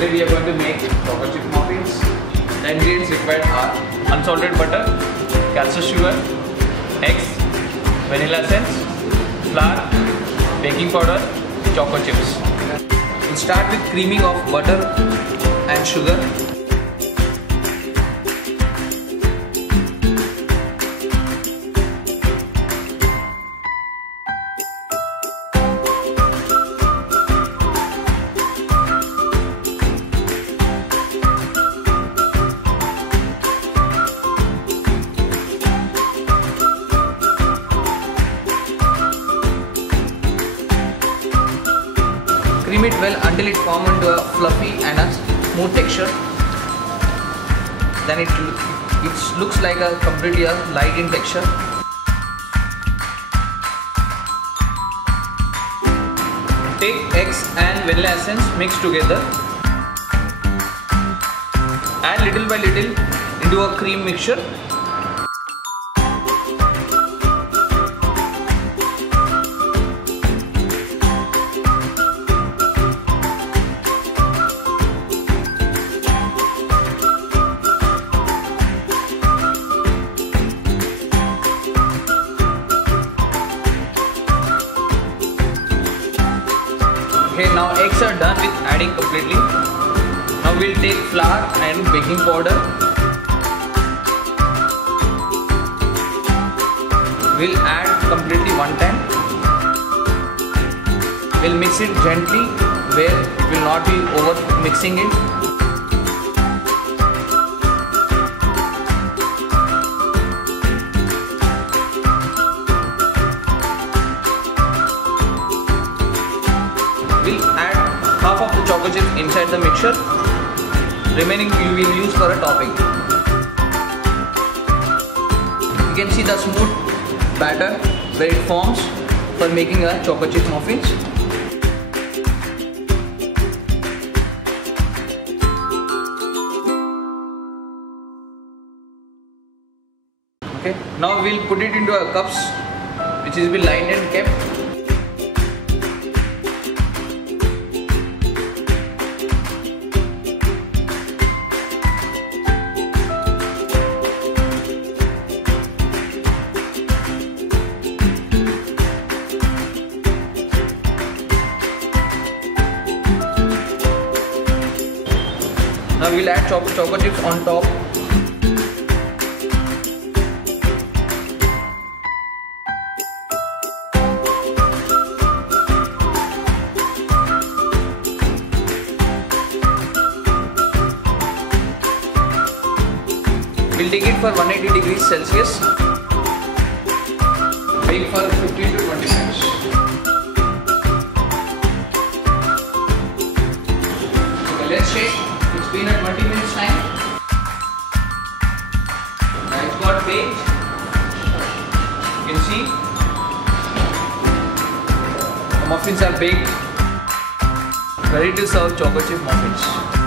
Today we are going to make chocolate chip muffins. The ingredients required are unsalted butter, castor sugar, eggs, vanilla essence, flour, baking powder, chocolate chips. We'll start with creaming of butter and sugar. Cream it well until it forms into a fluffy and a smooth texture. Then it looks like a completely light in texture. Take eggs and vanilla essence, mix together. Add little by little into a cream mixture. Okay, now eggs are done with adding completely. Now we'll take flour and baking powder. We'll add completely one time. We'll mix it gently where it will not be over mixing it. We'll add half of the chocolate chips inside the mixture. Remaining we will use for a topping. You can see the smooth batter where it forms for making a chocolate chip muffins. Okay, now we'll put it into a cups which is be lined and kept. Now we'll add chocolate chips on top. We'll take it for 180 degrees Celsius. Bake for 15 to 20 minutes. Okay, let's shake. It's been at 20 minutes time. Now it's got baked. You can see the muffins are baked. Ready to serve chocolate chip muffins.